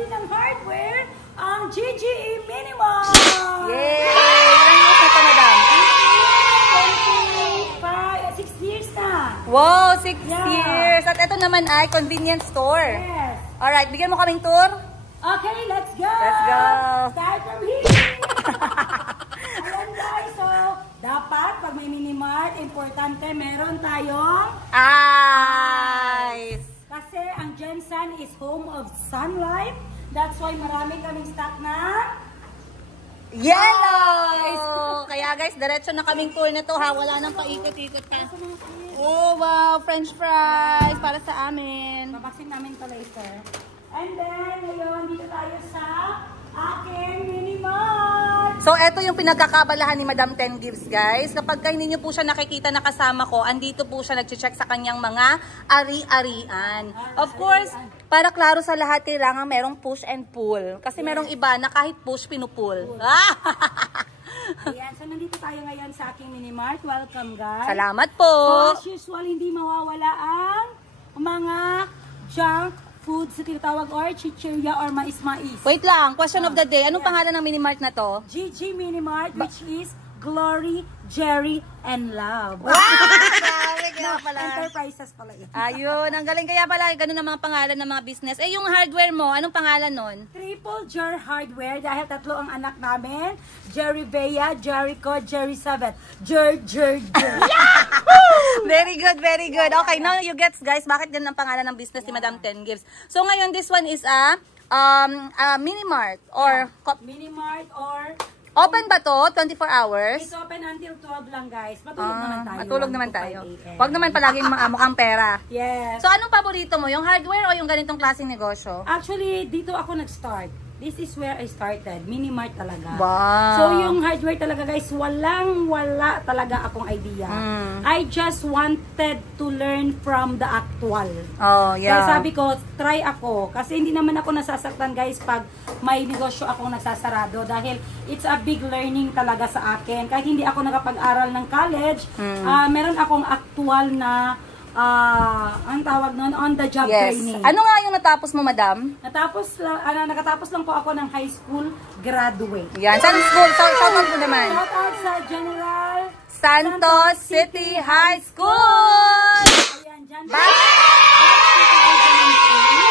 din ng hardware, ang GGE Minimart! Yay! Ilang years na ito, madam? 6 years na. Wow, 6 years. At ito naman ay convenience store. Yes. Alright, bigyan mo kaming tour. Okay, let's go! Let's go! Start from here! Ayan guys, so dapat pag may Minimart, importante meron tayong Ice! kasi ang Jensen is home of sunlight. That's why marami kaming stock na Yellow! Kaya guys, diretso na kaming tour na to ha. Wala nang paikot-ikot pa. Oh wow, french fries para sa amin. babaksin namin to later. And then, ngayon, dito tayo sa aking Minimart. So, eto yung pinagkakabalahan ni Madam Ten Gives, guys. Kapag hindi nyo po siya nakikita na kasama ko, andito po siya nag-check sa kanyang mga ari-arian. Of course, para klaro sa lahat, kailangan merong push and pull. Kasi merong iba na kahit push, pinupull. Ayan, so nandito tayo ngayon sa aking Minimart. Welcome, guys. Salamat po. So, as usual, hindi mawawala ang mga junk food sa tinatawag or chichirya or mais-mais. Wait lang, question of the day. Anong pangalan ng Minimart na to? GG Minimart, which is Glory, Jerry, and Love. Wow! Kaya pala. Enterprises pala yun. Ayun, ang galing kaya pala. Ganun ang mga pangalan ng mga business. Eh, yung hardware mo, anong pangalan nun? Triple Jer Hardware dahil tatlo ang anak namin. Jerry Bea, Jericho, Jerry 7. Jer. Very good, very good. Okay, now you gets guys, bakit ganun ang pangalan ng business ni Madam Ten Gives. So ngayon, this one is a Minimart or Minimart or open ba to? 24 hours? it's open until 12 lang guys. Matulog naman tayo. Matulog 1 naman to 5 tayo. AM. Huwag naman palaging mukhang pera. Yes. So anong paborito mo? Yung hardware o yung ganitong klaseng negosyo? Actually, dito ako nag-start. This is where I started. Minimart talaga. Wow. So, yung hardware talaga guys, wala talaga akong idea. I just wanted to learn from the actual. Oh, yeah. Kaya sabi ko, try ako. Kasi hindi naman ako nasasaktan guys pag may negosyo akong nagsasarado. Dahil it's a big learning talaga sa akin. Kahit hindi ako nakapag-aral ng college, meron akong actual na ang tawag nun, on the job training. Ano nga yung natapos mo, madam? Nakatapos lang po ako ng high school graduate. Yan. Saan school? Shoutout mo naman. Shout out sa General Santos City High School! Ayan, dyan.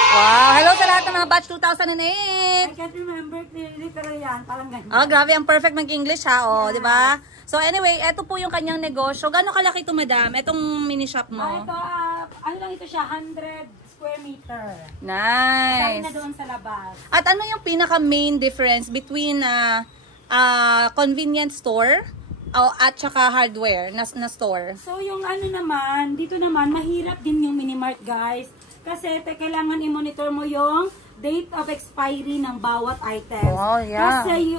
Wow! Hello sa lahat ng mga batch 2008! I can't remember clearly, pero yan, parang ganyan. Oh, grabe. Ang perfect mag-English ha. Oh, di ba? So anyway, eto po yung kanyang negosyo. Gano'ng kalaki ito, madam? Etong mini shop mo? Ito, ano lang ito siya, 100 square meter. Nice. Sabi na doon sa labas. At ano yung pinaka-main difference between convenience store at saka hardware na store? So yung ano naman, dito naman, mahirap din yung Minimart guys. Kasi kailangan i-monitor mo yung date of expiry ng bawat item. Oh, yeah. Kasi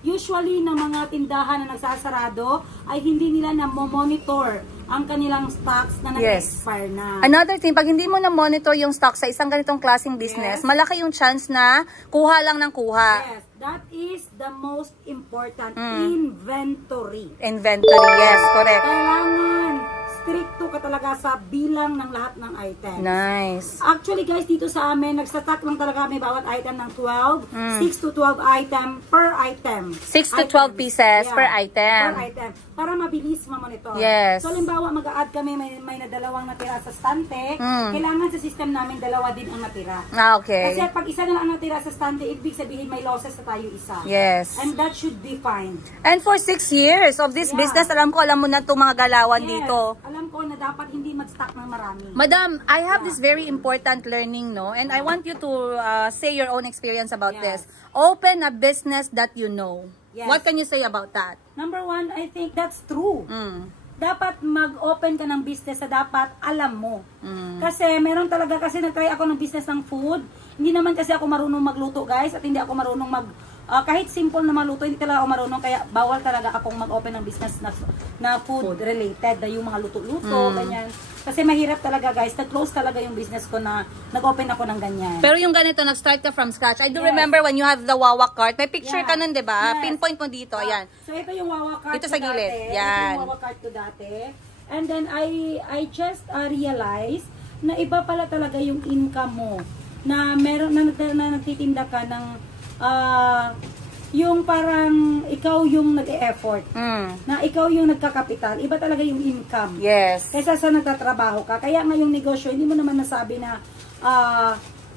usually ng mga tindahan na nagsasarado ay hindi nila na-monitor ang kanilang stocks na nag-expire na. Another thing, pag hindi mo na-monitor yung stock sa isang ganitong klaseng business, malaki yung chance na kuha lang ng kuha. Yes, that is the most important. Inventory. Inventory, yes, correct. Kailangan stricto ka talaga sa bilang ng lahat ng items. Nice. Actually guys, dito sa amin, nagsatak lang talaga kami bawat item ng 12, 6 to 12 item per item. 6 to 12 pieces per item. Per item. Para mabilis mamonitor. Yes. So, halimbawa, mag-a-add kami, may na dalawang natira sa stante, kailangan sa system namin, dalawa din ang natira. Okay. Kasi pag isa na lang ang natira sa stante, ibig sabihin may losses na tayo isa. Yes. And that should be fine. And for 6 years of this business, alam mo na itong mga galawan dito. Alam ko na dapat hindi mag-stock ng marami. Madam, I have this very important learning, no? And I want you to say your own experience about this. Open a business that you know. Yes. What can you say about that? Number one, I think that's true. Dapat mag-open ka ng business na dapat alam mo. Kasi meron talaga, kasi nag-try ako ng business ng food. Hindi naman kasi ako marunong magluto guys, at hindi ako marunong kahit simple na maluto, hindi talaga ako marunong, kaya bawal talaga akong mag-open ng business na food related, na yung mga luto-luto, ganyan. Kasi mahirap talaga guys, nag-close talaga yung business ko na nag-open ako ng ganyan. Pero yung ganito, nag-start ka from scratch. I do remember when you have the Wawa cart. May picture ka nun, diba? Pinpoint mo dito, ayan. So ito yung Wawa cart dito sa gilid. dati. Yan. Ito yung Wawa cart ko dati. And then I just realized na iba pala talaga yung income mo na meron na nagtitinda ka ng yung parang ikaw yung nag-e-effort, na ikaw yung nagkakapital, iba talaga yung income. Yes. Kaysa sa nagtatrabaho ka. Kaya ngayong negosyo, hindi mo naman nasabi na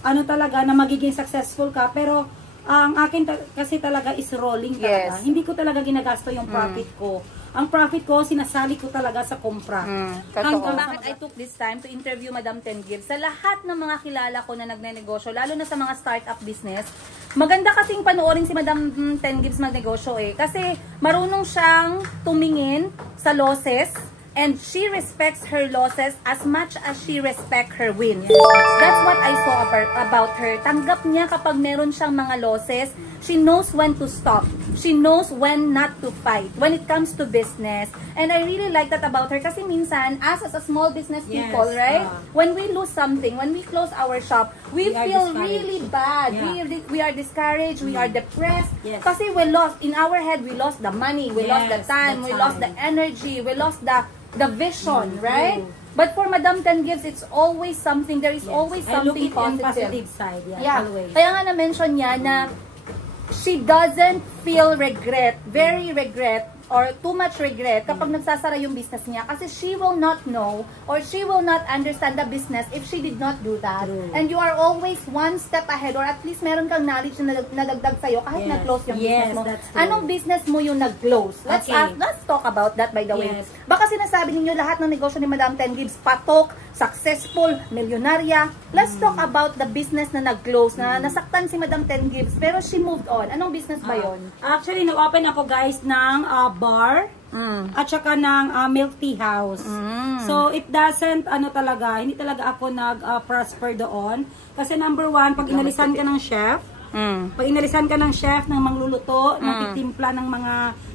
ano talaga, na magiging successful ka, pero ang akin kasi talaga is rolling talaga. Yes. Hindi ko talaga ginagasto yung profit ko. Ang profit ko, sinasali ko talaga sa kompra. Bakit I took this time to interview Madam Ten Gives? Sa lahat ng mga kilala ko na nagnenegosyo, lalo na sa mga startup business, maganda kasing panoorin si Madam Ten Gives magnegosyo eh. Kasi marunong siyang tumingin sa losses, and she respects her losses as much as she respects her wins. That's what I saw about her. Tanggap niya kapag meron siyang mga losses. She knows when to stop. She knows when not to fight when it comes to business. And I really like that about her kasi minsan, as a small business people, right? When we lose something, when we close our shop, we feel really bad. We are discouraged, we are depressed. Kasi we lost, in our head, we lost the money, we lost the time, we lost the energy, we lost the vision, right? But for Madam Ten Gives, it's always something, there is always something positive side. Always. Kaya nga na-mention niya na she doesn't feel regret, very regret, or too much regret kapag nagsasara yung business niya kasi she will not know or she will not understand the business if she did not do that. And you are always one step ahead or at least meron kang knowledge na nadagdag sa'yo kahit na-close yung business mo. Anong business mo yung nag-close? Let's talk about that by the way. Baka sinasabi ninyo lahat ng negosyo ni Madam Ten Gives, patok, successful, milyonarya. Let's talk about the business na nag-close, na nasaktan si Madam Ten Gives pero she moved on. Anong business ba yun? Actually, nag-open ako guys ng bar at saka ng milk tea house. So, it doesn't, hindi talaga ako nag-prosper doon. Kasi number one, pag inalisan ka ng chef, ng mangluluto, nagtitimpla ng mga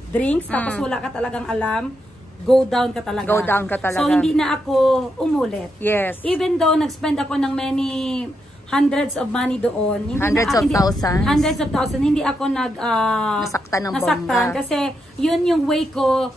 drinks, tapos wala ka talagang alam, go down ka talaga. So, hindi na ako umulit. Yes. Even though nag-spend ako ng many hundreds of money doon. Hundreds of thousands. Hindi ako nasaktan ng bongga. Kasi yun yung way ko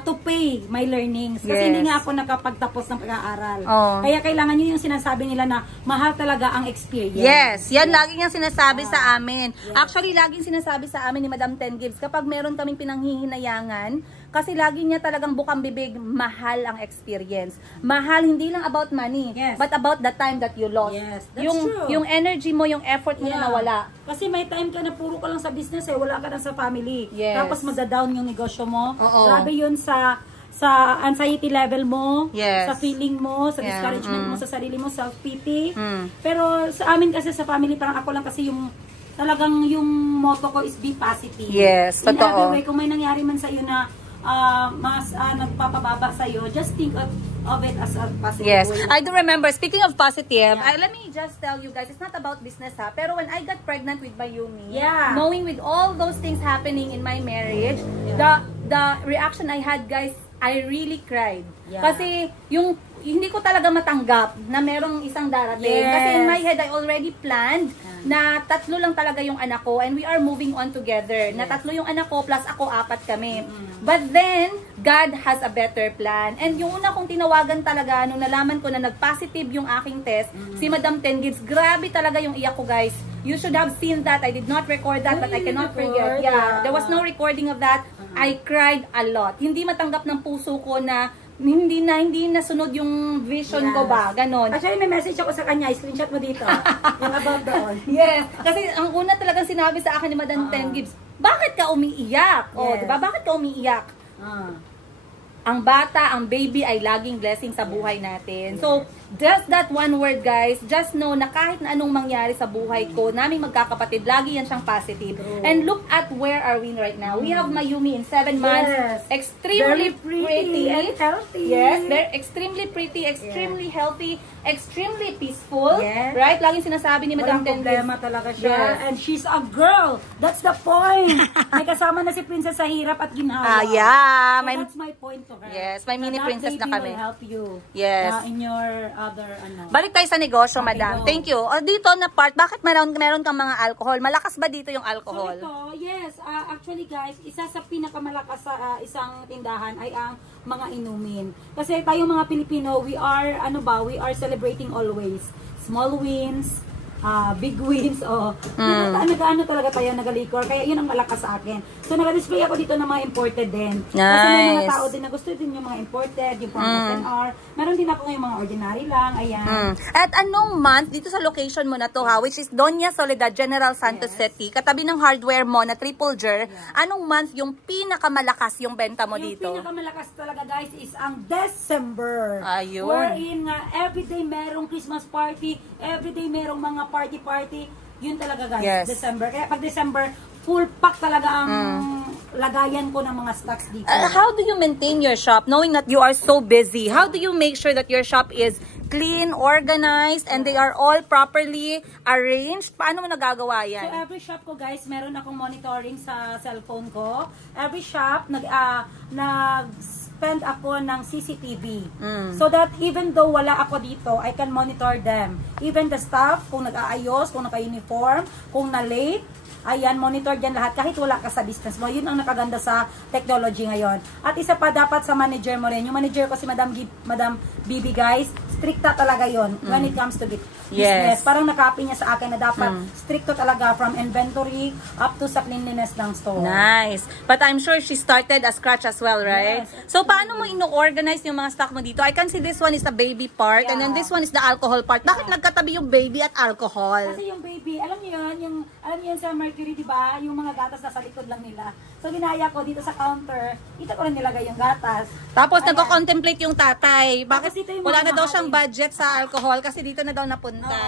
to pay my learnings. Kasi hindi nga ako nakapagtapos ng pag-aaral. Kaya kailangan yun yung sinasabi nila na mahal talaga ang experience. Yes, yan lagi niyang sinasabi sa amin. Actually, laging sinasabi sa amin ni Madam Ten Gives kapag meron kaming pinanghihinayangan, kasi lagi niya talagang bukang bibig, mahal ang experience. Mahal hindi lang about money, but about the time that you lost. That's true. Yung energy mo, yung effort mo na nawala. Kasi may time ka na puro ka lang sa business wala ka na sa family. Tapos magda-down yung negosyo mo. Grabe yun sa anxiety level mo, sa feeling mo, sa discouragement mo sa sarili mo, self-pity. Pero sa amin kasi sa family, parang ako lang kasi yung talagang yung motto ko is be positive. Yes, In totoo. other way, kung may nangyari man sa iyo na mas nagpapababa sa iyo, just think of it as a positive way. I do remember, speaking of positive, let me just tell you guys, it's not about business pero when I got pregnant with Mayumi, knowing with all those things happening in my marriage, the reaction I had, guys, I really cried. Kasi yung hindi ko talaga matanggap na merong isang darating. Kasi in my head, I already planned na 3 lang talaga yung anak ko and we are moving on together. Na 3 yung anak ko plus ako 4 kami. But then, God has a better plan. And yung una kong tinawagan talaga nung nalaman ko na nag-positive yung aking test, si Madam Ten Gives, grabe talaga yung iyak ko, guys. You should have seen that. I did not record that, but I cannot forget. There was no recording of that. I cried a lot. Hindi matanggap ng puso ko na hindi nasunod yung vision ko ba, ganon. Actually, may message ako sa kanya, screenshot mo dito. Yung about doon. Kasi ang una talagang sinabi sa akin ni Madam Ten Gives, bakit ka umiiyak? Diba? Bakit ka umiiyak? Ang bata, ang baby ay laging blessing sa buhay natin. So, just that one word, guys, just know na kahit na anong mangyari sa buhay ko, naming magkakapatid, lagi yan siyang positive. And look at where are we right now. We have Mayumi in 7 months. Extremely pretty and healthy. They're extremely pretty, extremely healthy, extremely peaceful. Right? Laging sinasabi ni Madam Ten Gives. Walang problema talaga siya. And she's a girl. That's the point. May kasama na si Princess sa hirap at ginhawa. So that's my point to her. Yes, may mini princess na kami. Will help you. Yes. In your other Balik tayo sa negosyo, Madam. Thank you. O dito na part, bakit meron kang mga alcohol? Malakas ba dito yung alcohol? So ito, yes. Actually guys, isa sa pinakamalakas sa isang tindahan ay ang mga inumin. Kasi tayo mga Pilipino, we are celebrating always. Small wins, big wins o nag-ano talaga tayo, nagalikor. Kaya yun ang malakas sa akin. So nag-display ako dito ng mga imported din. Nice. Kasi may mga tao din na gusto din yung mga imported, yung from SNR. Meron din ako yung mga ordinary lang. Ayan. At anong month, dito sa location mo na to ha, which is Doña Soledad, General Santos City, katabi ng hardware mo na Triple Jer, anong month yung pinakamalakas yung benta mo dito? Yung pinakamalakas talaga guys is ang December. Ayun. Wherein nga everyday merong Christmas party, everyday merong mga party. Yun talaga guys, Yes. December. Kaya pag December, full pack talaga ang lagayan ko ng mga stocks dito. How do you maintain your shop knowing that you are so busy? How do you make sure that your shop is clean, organized, and they are all properly arranged? Paano mo nagagawa So yan? every shop ko guys, meron akong monitoring sa cellphone ko. Every shop, nag-spend ako ng CCTV. So that even though wala ako dito, I can monitor them. Even the staff, kung nag-aayos, kung naka-uniform, kung na-late, ayan, monitor dyan lahat kahit wala ka sa business mo. Yun ang nakaganda sa technology ngayon. At isa pa dapat sa manager mo rin. Yung manager ko si Madam Bibi guys, stricta talaga yon when it comes to business. Yes. Parang nakapi niya sa akin na dapat stricto talaga from inventory up to sa cleanliness ng store. Nice. But I'm sure she started as scratch as well, right? Yes. So, paano mo ino-organize yung mga stock mo dito? I can see this one is the baby part, and then this one is the alcohol part. Bakit nagkatabi yung baby at alcohol? Kasi yung baby, alam niyo yun sa Mercury, di ba? Yung mga gatas nasa likod lang nila. So, ginaya ko dito sa counter, dito ko rin nilagay yung gatas. Tapos, Ayan. nagko-contemplate yung tatay. Tapos dito Bakit yung wala mga na daw siyang mahalin. budget sa alcohol kasi dito na daw napunta.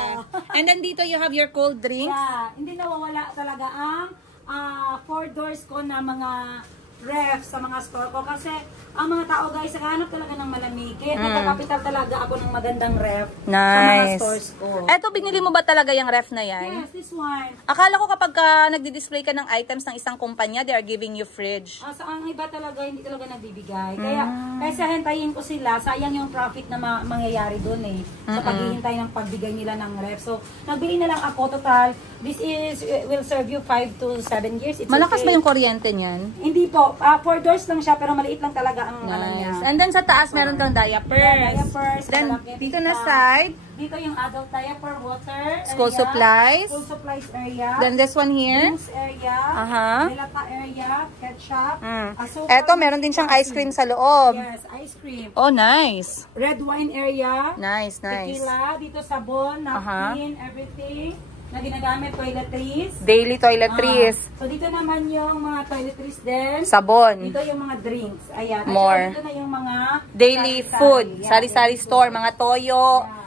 And then, dito you have your cold drinks. Yeah, hindi nawawala talaga ang 4 doors ko na mga ref sa mga store ko kasi ang mga tao guys naghahanap talaga ng malamig. Kaya nagkakapital talaga ako ng magandang ref sa mga Nice. stores ko. Eto, binili mo ba talaga yung ref na yan? Yes, this one. Akala ko kapag nagdi-display ka ng items ng isang kumpanya, they are giving you fridge. Sa ang iba talaga hindi talaga nagbibigay. Kaya kaysa hintayin ko sila, sayang yung profit na mangyayari doon eh. Sa paghihintay ng pagbigay nila ng ref. So, nagbili na lang ako total. This will serve you 5 to 7 years. It's Malakas okay. ba yung kuryente niyan? Hindi po. 4 doors lang siya pero maliit lang talaga ang ano niya. Nice. And then sa taas, meron kang diapers. Yeah, diapers, Then, malaki dito dito. na side, Dito yung adult diaper, water School area, supplies. School supplies area. then this one here. Drinks area. Aha. Dilata area. Ketchup. Asukal. Eto, meron din siyang ice cream sa loob. Yes, ice cream. Oh, nice. Red wine area. Nice, nice. Tequila. Dito sabon, napkin, everything. Na ginagamit, toiletries. Daily toiletries. So dito naman yung mga toiletries din. Sabon. Dito yung mga drinks. Ayan. At More. saka dito na yung mga Daily sari-sari. food. Yeah, Sari-sari daily store. food. Mga toyo,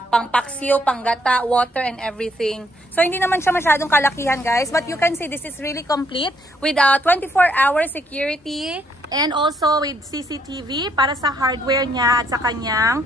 pangpaksiw, panggata, water, and everything. So, hindi naman siya masyadong kalakihan, guys. But you can see this is really complete with 24-hour security and also with CCTV para sa hardware niya at sa kanyang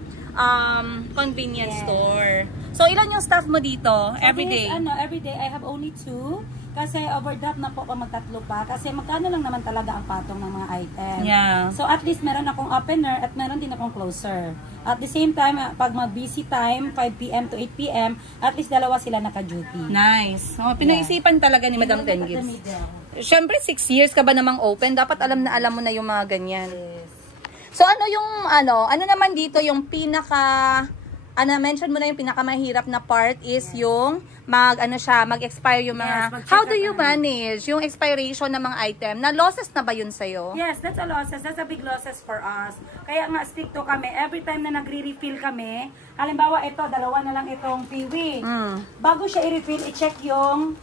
convenience store. So, ilan yung staff mo dito everyday? Everyday, I have only 2. Kasi overdraft na po pa magtatlo pa. Kasi magkano lang naman talaga ang patong ng mga item. Yeah. So at least meron akong opener at meron din akong closer. At the same time, pag mag-busy time, 5 p.m. to 8 p.m., at least dalawa sila naka-duty. Nice. Oh, pinaisipan talaga ni Madam Tengiz. Yes. Siyempre, 6 years ka ba namang open? Dapat alam mo na yung mga ganyan. So, ano naman dito yung mention mo na yung pinakamahirap na part is yung mag-expire yung mga, Yes, how do you manage yung expiration ng mga item? Na losses na ba yun sa'yo? Yes, that's a losses. That's a big losses for us. Kaya nga, stricto kami. Every time na nagre-refill kami, halimbawa ito, dalawa na lang itong piwi. Bago siya i-refill, i-check yung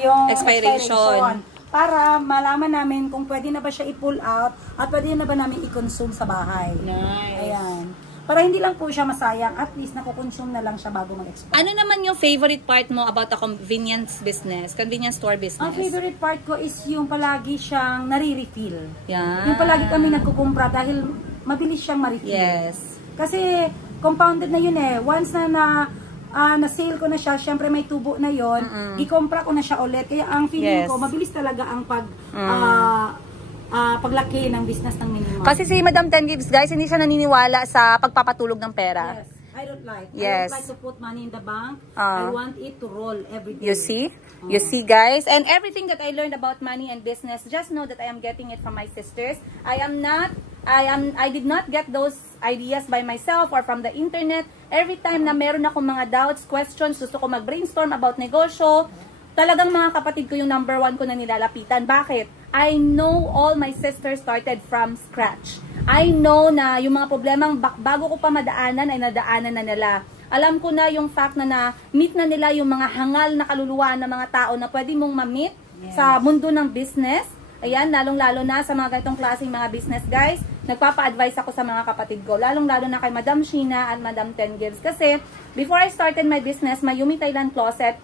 yung Expiration. para malaman namin kung pwede na ba siya i-pull out at pwede na ba namin i-consume sa bahay. Nice. Ayan. Para hindi lang po siya masayang, at least nakukonsume na lang siya bago mag-expire. Ano naman yung favorite part mo about the convenience store business? Ang favorite part ko is yung palagi siyang nare-refill. Yan. Yung palagi kami nagkukumpra dahil mabilis siyang ma-refill. Yes. Kasi compounded na yun eh. Once na-sale ko na siya, syempre may tubo na yun, ikumpra ko na siya ulit. Kaya ang feeling ko, mabilis talaga ang paglaki ng business ng minimum. Kasi si Madam Tengiz, guys, hindi siya naniniwala sa pagpapatulog ng pera. Yes. I don't like. Yes. I don't like to put money in the bank. I want it to roll every day. You see? You see, guys? And everything that I learned about money and business, just know that I am getting it from my sisters. I did not get those ideas by myself or from the internet. Every time na meron akong mga doubts, questions, gusto ko mag-brainstorm about negosyo, talagang mga kapatid ko yung number 1 ko na nilalapitan. Bakit? I know all my sisters started from scratch. I know na yung mga problemang bago ko pa madaanan ay nadaanan na nila. Alam ko na yung fact na na-meet na nila yung mga hangal na kaluluwa ng mga tao na pwede mong ma-meet sa mundo ng business. Ayan, lalong-lalo na sa mga ganitong klaseng mga business, guys. Nagpapa-advise ako sa mga kapatid ko. Lalong-lalo na kay Madam Sheena at Madam Ten Gives. Kasi, before I started my business, Mayumi Thailand Closet,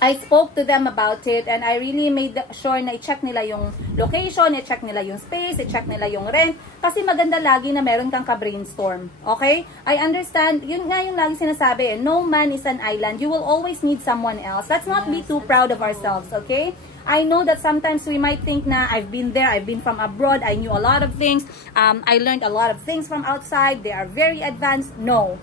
I spoke to them about it and I really made sure na i-check nila yung location, i-check nila yung space, i-check nila yung rent. Kasi maganda lagi na meron kang ka-brainstorm. Okay? I understand, yun nga yung lagi sinasabi, no man is an island. You will always need someone else. Let's not be too proud of ourselves, okay? I know that sometimes we might think na I've been there, I've been from abroad, I knew a lot of things, I learned a lot of things from outside, they are very advanced. No.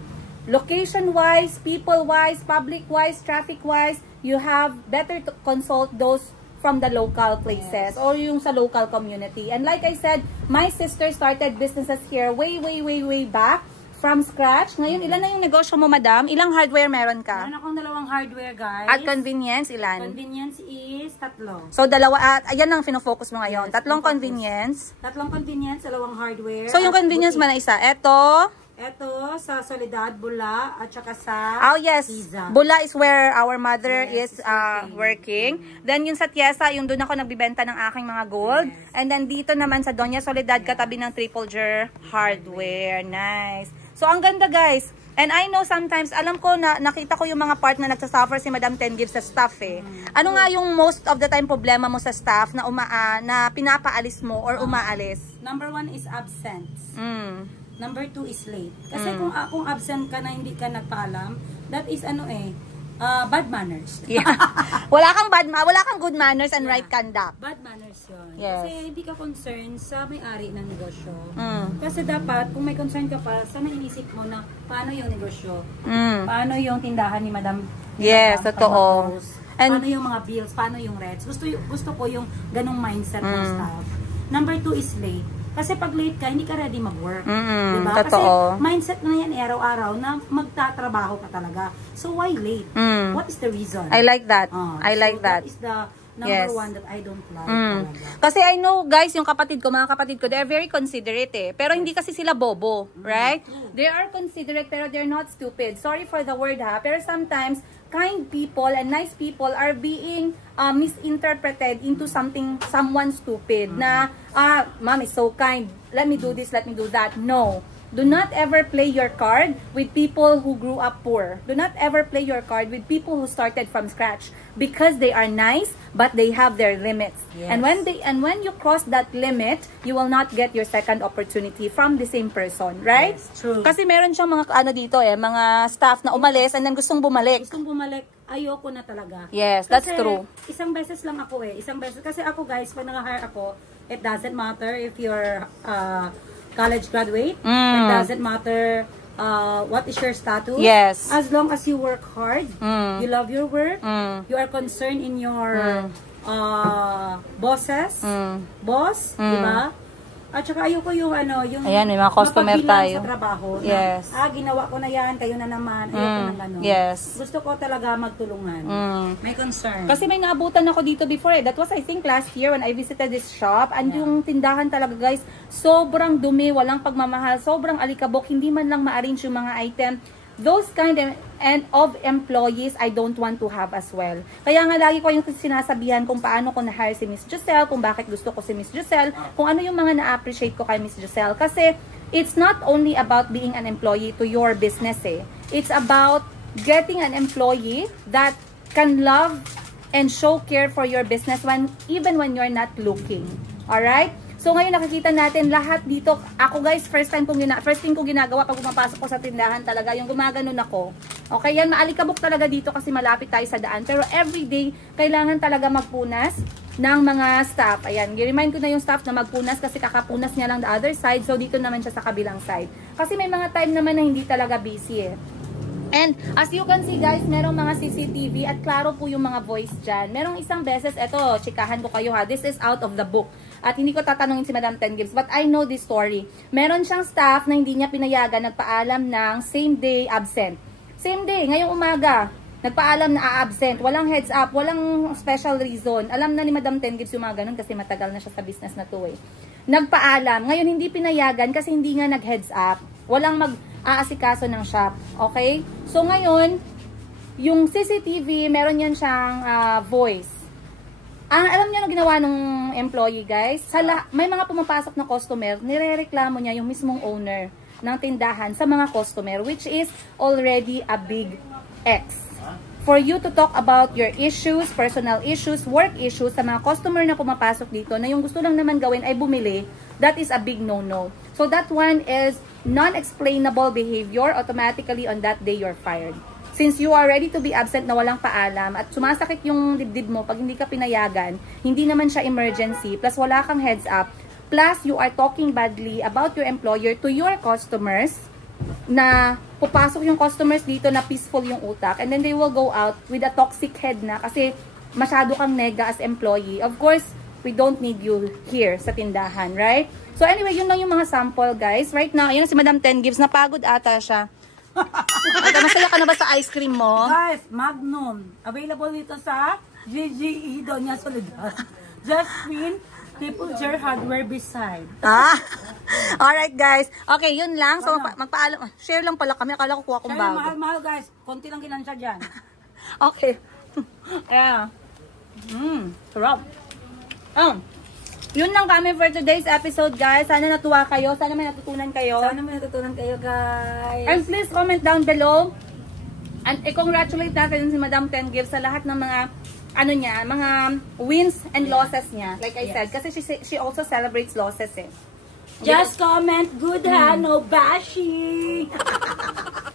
Location-wise, people-wise, public-wise, traffic-wise, you have better to consult those from the local places or yung sa local community. And like I said, my sister started businesses here way back from scratch. Ngayon, ilan na yung negosyo mo, madam? Ilang hardware meron ka? Meron akong 2 hardware, guys. At convenience, ilan? Convenience is 3. So, 2, ayan ang fino-focus mo ngayon. 3 convenience. 3 convenience, 2 hardware. So, yung convenience man na isa, eto. Ito, sa Soledad, Bula, at saka sa Oh, yes. Tiza. Bula is where our mother is working. Then, yung sa Tiesa, yung doon ako nagbibenta ng aking mga gold. And then, dito naman sa Doña Soledad, katabi ng Triple Ger Hardware. Nice. So, ang ganda, guys. And I know sometimes, alam ko na nakita ko yung mga part na nagsasuffer si Madam Ten Gives sa staff eh. Ano nga yung most of the time problema mo sa staff na na pinapaalis mo or umaalis? Number 1 is absence. Number 2 is late. Kasi kung absent ka na hindi ka nagpaalam, that is bad manners. Yeah. wala kang good manners and right conduct. Bad manners yun. Yes. Kasi hindi ka concerned sa may-ari ng negosyo. Kasi dapat, kung may concern ka pa, sana inisip mo na paano yung negosyo. Paano yung tindahan ni Madam. Yes, totoo. Paano yung mga bills, paano yung rents. Gusto ko yung ganong mindset ng staff. Number 2 is late. Kasi pag late ka, hindi ka ready mag-work. Diba? Totoo. Kasi mindset na yan araw-araw na magtatrabaho ka talaga. So why late? What is the reason? I like that. I like that. That is the number 1 that I don't like talaga. Kasi I know, guys, yung mga kapatid ko, they're very considerate eh. Pero hindi kasi sila bobo, right? They are considerate pero they're not stupid. Sorry for the word ha, pero sometimes kind people and nice people are being misinterpreted into someone stupid na mom is so kind, let me do this, let me do that. No, do not ever play your card with people who grew up poor. Do not ever play your card with people who started from scratch, because they are nice but they have their limits. And when you cross that limit, you will not get your second opportunity from the same person, right? Yes, true. Kasi meron siyang mga dito mga staff na umalis and then gustong bumalik. Ayoko na talaga. Yes, that's true. Isang beses lang ako isang beses. Kasi ako guys, pag nag-hire ako, it doesn't matter if you're college graduate. It doesn't matter what is your status. Yes. As long as you work hard, you love your work, you are concerned in your boss, diba? At saka ayoko yung ayan, may mga customer tayo sa trabaho. Yes. Na, ginawa ko na yan, kayo na naman. Ayoko na gano'n. Yes. Gusto ko talaga magtulungan. May concern. Kasi may naabutan ako dito before eh. That was I think last year when I visited this shop. And yung tindahan talaga guys, sobrang dumi, walang pagmamahal, sobrang alikabok, hindi man lang ma-arrange yung mga item. Those kind of employees I don't want to have as well. Kaya nga lagi ko yung sinasabihan kung paano ko na-hire si Miss Giselle, kung bakit gusto ko si Miss Giselle, kung ano yung mga na-appreciate ko kay Miss Giselle. Kasi it's not only about being an employee to your business eh. It's about getting an employee that can love and show care for your business even when you're not looking. Alright? So ngayon nakikita natin lahat dito. Ako guys, first thing ko ginagawa pag pumapasok ko sa tindahan talaga, yung gumaganon ako. Okay, yan maalikabok talaga dito kasi malapit tayo sa daan. Pero everyday, kailangan talaga magpunas. ng mga staff. Ayan, i-remind ko na yung staff na magpunas kasi kakapunas niya lang the other side. So, dito naman siya sa kabilang side. Kasi may mga time naman na hindi talaga busy eh. And, as you can see guys, merong mga CCTV at klaro po yung mga voice dyan. Merong isang beses, eto, chikahan ko kayo ha, this is out of the book. At hindi ko tatanungin si Madam Ten Gibbs, but I know this story. Meron siyang staff na hindi niya pinayagan, nagpaalam ng same day absent. Same day, ngayong umaga. Nagpaalam na a-absent, walang heads up, walang special reason. Alam na ni Madam Ten Gibbs yung mga ganun kasi matagal na siya sa business na to eh. Nagpaalam, ngayon hindi pinayagan kasi hindi nga nag-heads up. Walang mag-aasikaso ng shop, okay? So ngayon, yung CCTV, meron yan siyang voice. Alam niyo na ginawa ng employee guys? May mga pumapasok na customer, nirereklamo niya yung mismong owner ng tindahan sa mga customer, which is already a big X. For you to talk about your issues, personal issues, work issues sa mga customer na pumapasok dito na yung gusto lang naman gawin ay bumili, that is a big no-no. So that one is non-explainable behavior. Automatically on that day you're fired. Since you are ready to be absent na walang paalam at sumasakit yung dibdib mo pag hindi ka pinayagan, hindi naman siya emergency, plus wala kang heads up, plus you are talking badly about your employer to your customers, na pupasok yung customers dito na peaceful yung utak and then they will go out with a toxic head na kasi masyado kang nega as employee. Of course, we don't need you here sa tindahan, right? So anyway, yun lang yung mga sample guys. Right now, ayun si Madam Ten Gibbs, napagod ata siya. Ate, masaya ka na ba sa ice cream mo? Guys, Magnum. Available dito sa GGE Doña Soledad. Just Queen Triple Jar Hardware beside. Alright guys. Okay, yun lang. So magpaalam. Share lang pala kami. Akala ko kuha kong bago. Mahal guys. Konti lang kinansya dyan. Okay. Yeah. Sarap. Yun lang kami for today's episode guys. Sana natuwa kayo. Sana may natutunan kayo. Sana may natutunan kayo guys. And please comment down below. And i-congratulate natin si Madam Ten Gibbs sa lahat ng mga mga wins and losses niya. Like I said, kasi she also celebrates losses eh. Just comment good ha, no bashing.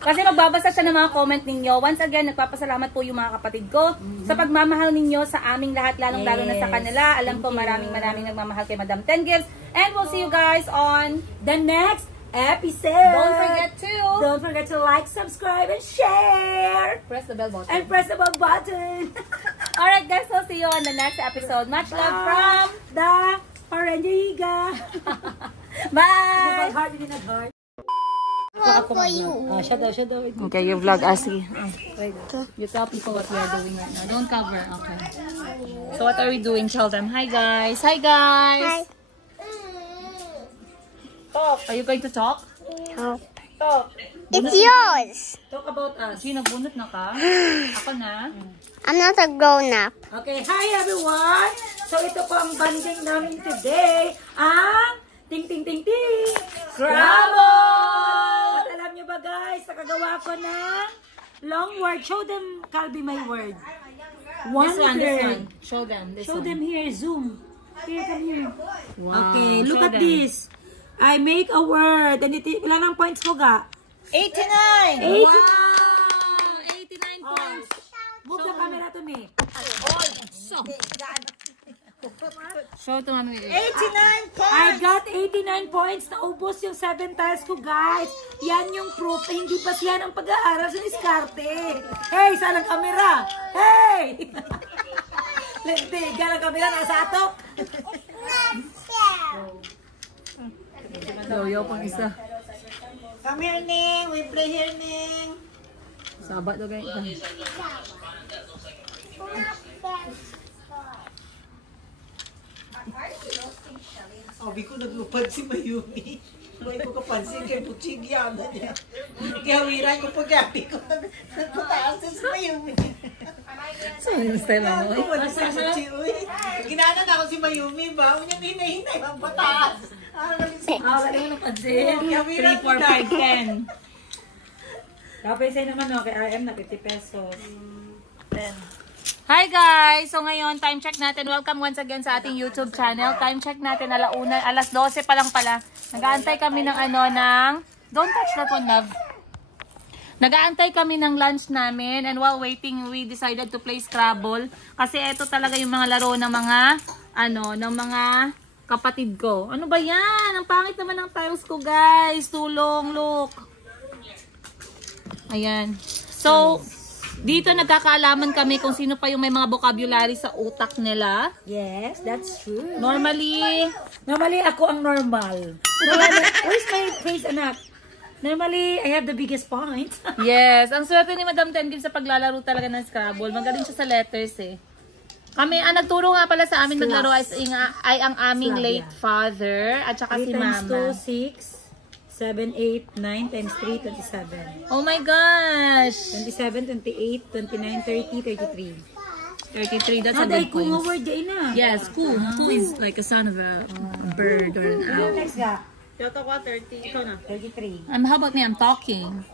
Kasi magbabasa siya ng mga comment ninyo. Once again, nagpapasalamat po yung mga kapatid ko sa pagmamahal ninyo sa aming lahat, lalong-lalo na sa kanila. Alam ko maraming nagmamahal kay Madam Ten Gibbs. And we'll see you guys on the next episode. Don't forget to like, subscribe, and share. Press the bell button. And press the bell button. Alright guys, we'll see you on the next episode. Much love from the Parendiga. Bye! For you. Siya daw. Okay, you vlog Asi. You tell people what we are doing right now. Don't cover. Okay. So what are we doing? Tell them. Hi guys. Hi guys. Hi. Talk. Are you going to talk? Talk. It's yours. Talk about us. Gina, nagbunot na ka? Ako na? I'm not a grown-up. Okay, hi everyone! So ito po ang banding namin today, ang ting Scrabble! At alam nyo ba guys, nakagawa ko ng long word. Show them, Calby, my word. This one. Show them. Show them here, zoom. Here, come here. Wow. Okay, look at this. I make a word. And ilan ang points mo ga? 89! 89! Wow! 89 points. Move the camera to me. Show to mami. 89 points! I got 89 points. Naubos yung 7 tiles ko, guys. Yan yung proof na hindi pa siya ang pag-aaral sa diskarte. Hey, saan ang camera? Hey! Lintigan ang camera. Nasa atok. Yoyo pang isa. Come here, Ning. We play here, Ning. Sabat to guys. Sabi ko, naglupad si Mayumi. Kung ko kapansin, kay Puchigyan na niya. Kaya wiran ko pag-gabi ko. Nagpataas na si Mayumi. So, yung style mo. Ginanan ako si Mayumi ba? Unya hinay-hinay ang pataas. Wala mo napansin. 3, 4, 5, 10. Kapay sa'yo naman, no? Kay RM na 50 pesos. 10. Hi guys! So ngayon, time check natin. Welcome once again sa ating YouTube channel. Time check natin, alas 12 pa lang pala. Nag-aantay kami ng Don't touch that one, love. Nag-aantay kami ng lunch namin and while waiting, we decided to play Scrabble. Kasi ito talaga yung mga laro ng mga, ng mga kapatid ko. Ano ba yan? Ang pangit naman ng tiles ko, guys. Tulong, look. Ayan. So, dito nagkakaalaman kami kung sino pa yung may mga vocabulary sa utak nila. Yes, that's true. Normally Ako ang normal. Where's my face, anak? Normally, I have the biggest point. yes, ang swerte ni Madam Tengil sa paglalaro talaga ng Scrabble. Magaling siya sa letters eh. Kami, nagturo nga pala sa amin maglaro ay ang aming Slavia. late father at saka 3 si times Mama. 2, 6. 7, 8, 9 times 3, 27. Oh my gosh! 27, 28, 29, 30, 33. 33, that's a good Kung point. word dyan na. Yes, cool. Cool is like a son of a bird or an owl. Next ga. Yoto ko, 30. Ikaw na. 33. How about me? I'm talking.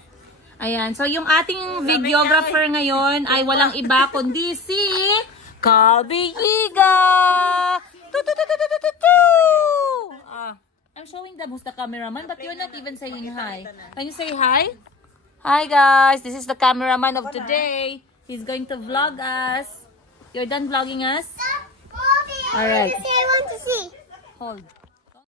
Ayan. So, yung ating videographer ngayon ay walang iba kundi si Calvi Higa! I'm showing them who's the cameraman, but you're not even saying hi. Can you say hi? Hi guys, this is the cameraman of today. He's going to vlog us. You're done vlogging us? Alright. I want to see. Hold.